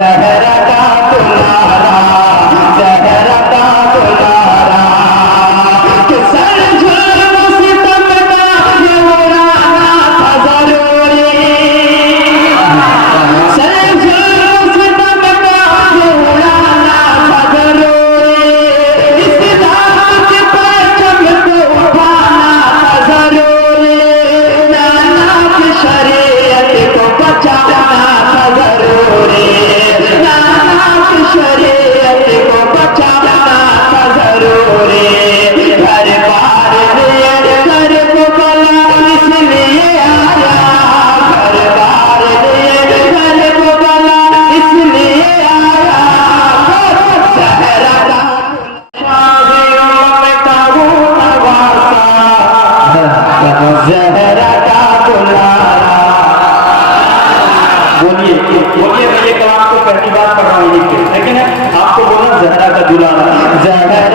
जहरा का तुम्हारा, जहरा का तुम्हारा, कि सर झुल्म सितम का ये उड़ाना था जरूरी, सर झुल्म सितम का ये उड़ाना था जरूरी, इस दाग के परचम को उठाना था जरूरी, नाना की शरीयत को बचाना था जरूरी, शरीयत को बचाना था जरूरी। घर बार देर घर को बला इसलिए आया, घर बार देर घर को बला इसलिए आया, जहरा का शादियों में कहूँ नवासा, जहरा का दुलारा। बोलिए बोलिए, मैं ये कलाम को पहली बार पढ़ रहा हूँ, लेकिन आपको बोला जहरा का दुलारा, जहरा